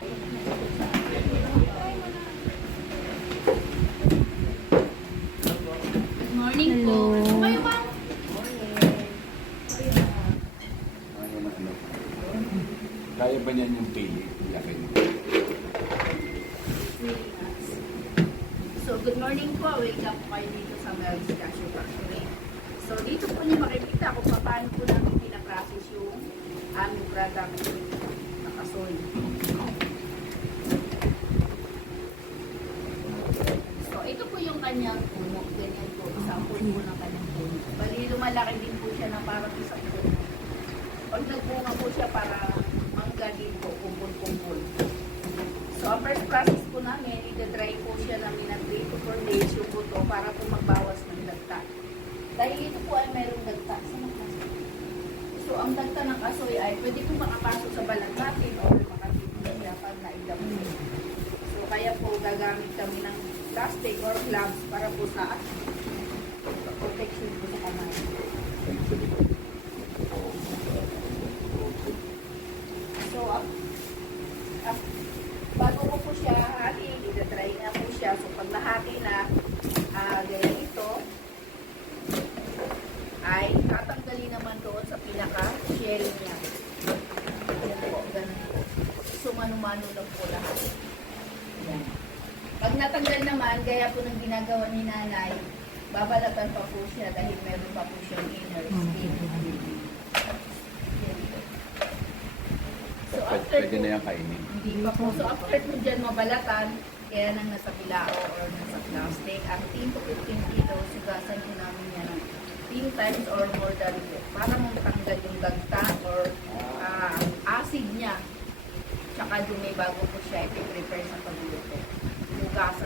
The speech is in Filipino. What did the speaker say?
Good morning po. Kayo ba? Kaya ba niyan yung pili? Laki niya. So, good morning po. Wake up po kayo dito sa Mel's Cashew Factory. So, dito po niyo makikita kung paano po namin pinaprocess yung aming product na kasoy. So, ito po yung kanyang puno. Ganyan po. Isang puno ng kanyang puno. Bali, lumalaki din po siya na parang isang puno. Pag nagbunga po siya para mangga din po, kumpul-kumpul. So, ang first process po namin, i-dry po siya namin ng 3 to 4 days yung buto para po magbawas ng dagta. Dahil ito po ay merong dagta. So, ang dagta ng kasoy ay pwede po makapasok sa balat natin o makatipin siya pag naidamo. So, kaya po gagamit kami ng plastic or gloves para po sa protection po sa kamay. So, bago ko po siya hati, i-dry na po siya. So, pag nahati na, gaya ito, ay tatanggalin naman doon sa pinaka-shelling niya. Yan po, ganun po. So, mano-mano lang po lahat. Yan. Pag natanggal naman, gaya po ng ginagawa ni nanay, babalatan pa po siya dahil meron pa po siyang inner skin. So, after Pwede na yan kainin. hindi pa po. So, after po dyan mabalatan, kaya nang nasa bilao or nasa plastic, ang 10 to 15 kilos, sugasan po namin yan ng 10 times or more than po. Para matanggal yung gagta or acid niya. Tsaka dumi bago po siya i-prepare sa pagluluto. Hugasan